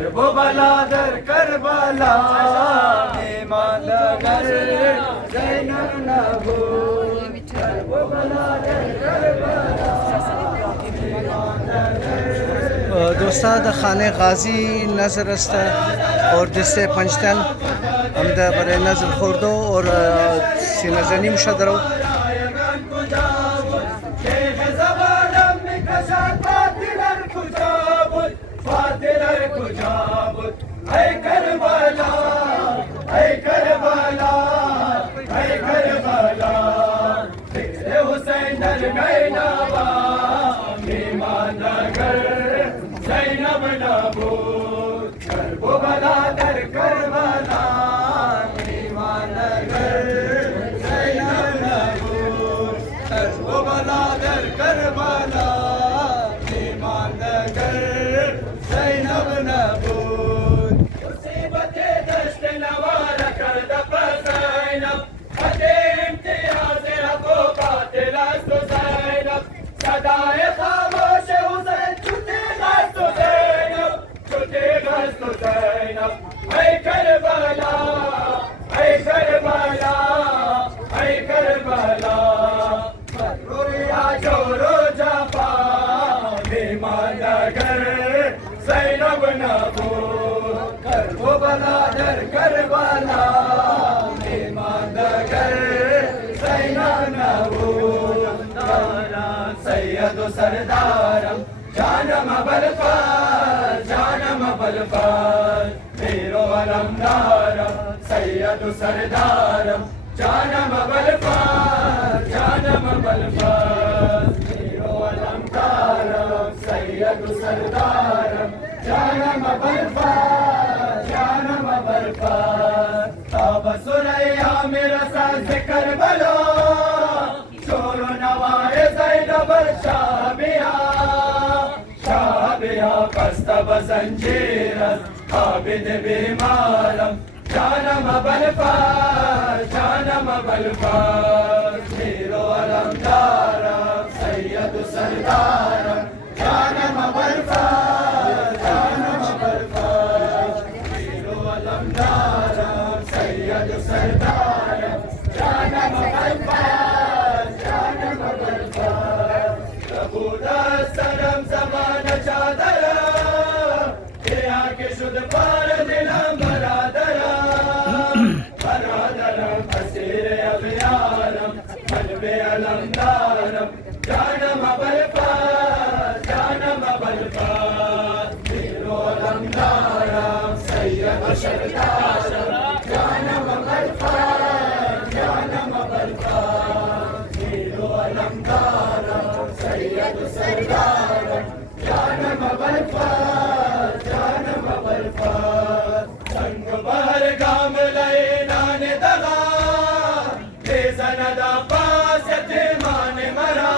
کرب و بلا در کربلا ایمان دگر زینب نبود کرب و بلا در کربلا دوستان د خانه غازی نظر است اور دسته پنجتن هم ده برای نظر خورده اور سینه زنی مشدرو ای کربلا ای کربلا ای کربلا فکر حسین در گینابا ایمان نگر زینب نبود کرب و بلا در کربلا ایمان نگر زینب نبود کرب و بلا در کربلا ایمان نگر زینب نبود ای کربلا ای کربلا ای کربلا مغروریا جور و جفا ایمان نگر زینب نبود کرب و بلا در کربلا ایمان نگر زینب نبود سید و سردارم جانم بلفر جانم بلفر پیر و علمدارم سید و سردارم جانم بلفر جانم بلفر پیر و علمدارم سید و سردارم جانم بلفر جانم بلفر تاب سریا میرسا ذکر بلا شور و نوای زینب شابیا شابیا قصد بزنجیر است عابد بیمارم جانم بلفر جانم بلفر پیر و علمدارم سید و سردارم جانم بلفر جانم بلفر پیر و علمدارم سید و سردارم جانم بلفر جانم بلفر ربود سرم زمان چادرم یا که شد پار دلم برادرم برادرم اسیر اغیارم قلب علمدارم جانم بلفر جانم بلفر پیر و علمدارم سید و سردارم جانم بلفر جانم بلفر پیر و علمدارم سید و سردارم جانم بلفر جانم بلفر سنگ بر گام لینان دغا بیزند عباس یتیمان مرا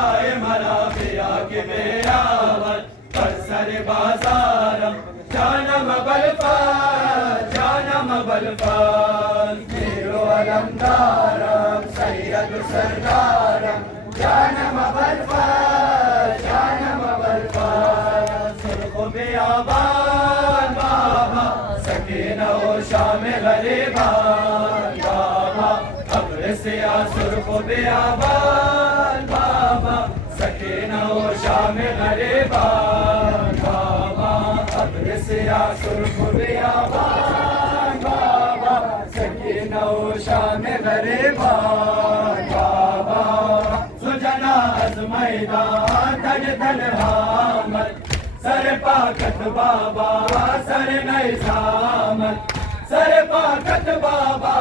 آئے مرا بیا که بیاور پر سر بازارم جانم بلفر جانم بلفر پیر و علمدارم سید و سردارم جانم بلفر جانم بلفر سرخ و بیابان بابا سکینه و شام غریبان بابا ابر سیاه سرخ و بیابان بابا سکینه و شام غریبان بابا ابر سیاه سرخ و بیابان بابا سکینه و شام غریبان بابا سجنا از میدان تن تنها سر پاکت بابا سر نیزامت سر پاکت بابا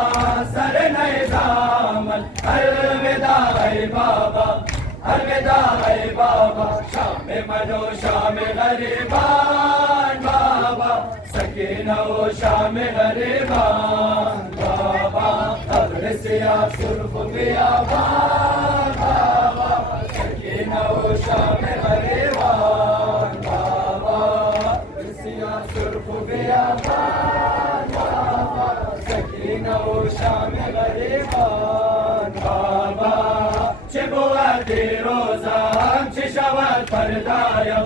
سر نیزامت الوداع ای بابا الوداع ای بابا شام منو شام غریبان بابا سکینه و شام غریبان بابا ابر سیاه سرخ و بیابان بابا سکینه و شام غریبان بابا سیاه سرخ و بیابان بابا سکینه و شام غریبان بابا چه بود روزم چه شود فردایم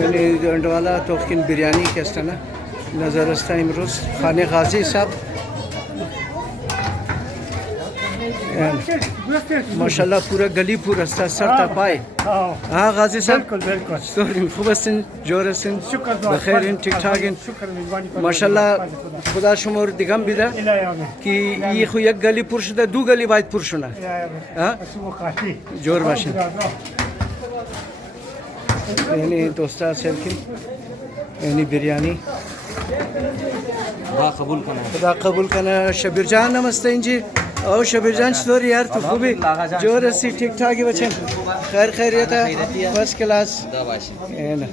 یعنی گندوالا توکین بریانی کستانه نظر است امروز خانه غازی صاحب ماشاءالله پورا گلی پور است سر تا پای ها غازی صاحب بالکل ستورین خوب هستین جور هستین شکر بخیرین ٹھیک ٹھاکین شکر میزبانی ماشاءالله خدا شما رو دیگم بیده که این خو یک گلی پر شده دو گلی باید پر شونه ها جور باشین یعنی دوستا سلکین یعنی بریانی خدا قبول کنه شبیر جان نمسته اینجی او شبیر جان چطوری یار تو خوبی جور هستی ٹھیک ٹھاکی بچن خیر خیریت ہے فرست کلاس اینه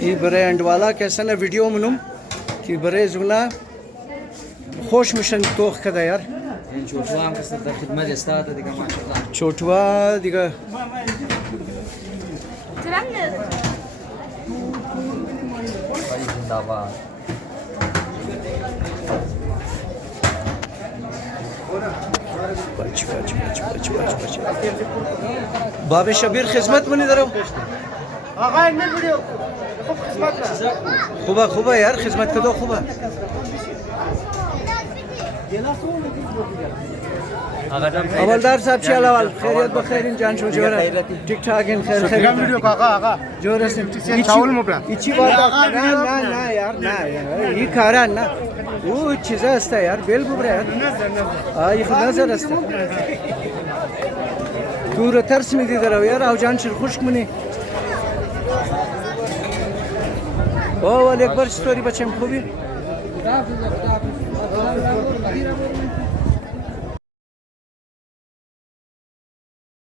ای برای اندوالا کسانه ویدیو منم که برای زونا خوش میشن توخ کده یار این چوتوا هم کسی در خدمت استاد دیگه ماشاءالله چوتوا دیگه زنده‌باد بچ باب شبیر خدمت منی دارم آقا این ویدیو خوب خدمت خوبه یار خدمت کدو خوبه اولدار صاحب چی اول خیریت بخیرین جان شو جوره ٹھیک ٹھاک این خیر خیر ویدیو آقا جوره سیم چاول مبرا ایچی بات نه یار نه این کارا نه او چیزا است یار بیل ببره یار ای خود نظر است تو رو ترس میدی درو یار او جان شر خوشک منی او ولی اکبر ستوری بچم خوبی